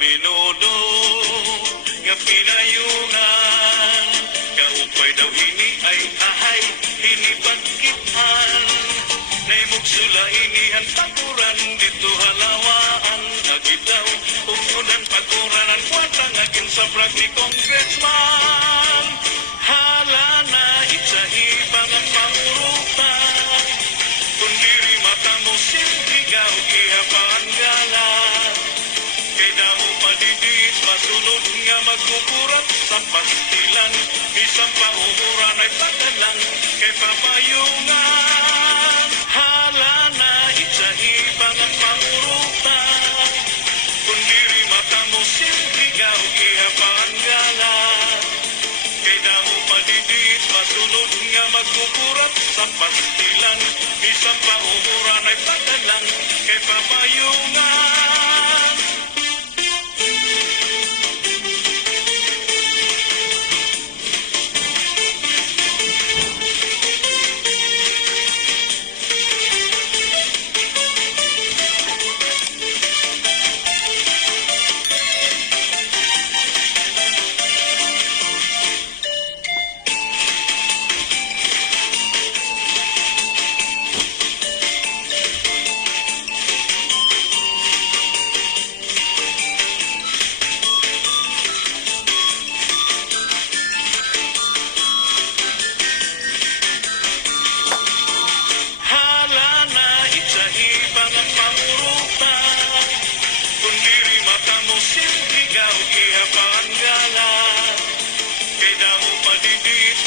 minudo nga pinayungan, kaupay daw ini ay ahay hinipagkitan, naimugssula inihan paguran dito halawaan, nagitaw upunan paguran ang kwatang agin sa brag ni Congressman. Hala na itsahibang ang pamurutan, kundiri mata mo sintigaw ihapaan galang, kay damo padidit masunod nga magkukurat sa pastilan, isang paumuran ay padalang kay papayungan. Hala na itsahibang ang pamurutan, kundiri mata mo sintigaw ihapaan galang, kay damo padidit masunod nga magkukurat sa pastilan, isang paumuran ay padalang kay papayungan.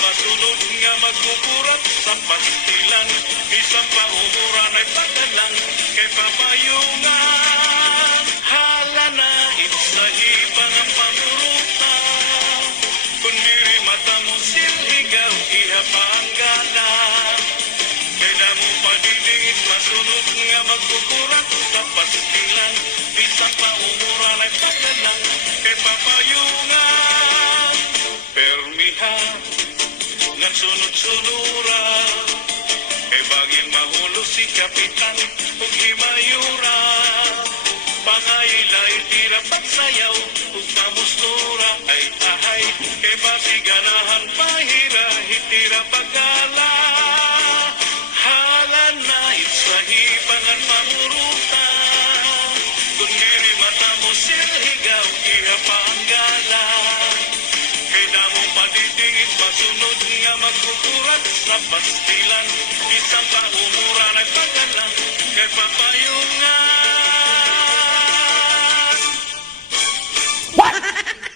Masunod nga magkukurat sa pastilan, isang paumuran ay padalang kay papayungan. Hala na itsahibang ang pamurutan, kundiri mata mo silhigaw ihapang galang, kay damo padidit masunod nga magkukurat sa pastilan, isang paumuran ay padalang kay papayungan. Permiha ngan sunod-sunuran, kay baging mahulo si Kapitan ug himayura, pangayilay tira pagsayaw ug mamustura, ay ahay kay basiganahan pahira hitira pagala. Hala na itsahibangan pamurutan, kung diri mata mo silhigaw ihapanggala, kay damo padidingit masunod nga magkukurat sa pastilan, isang paumuran ay pagalang kay papayungan.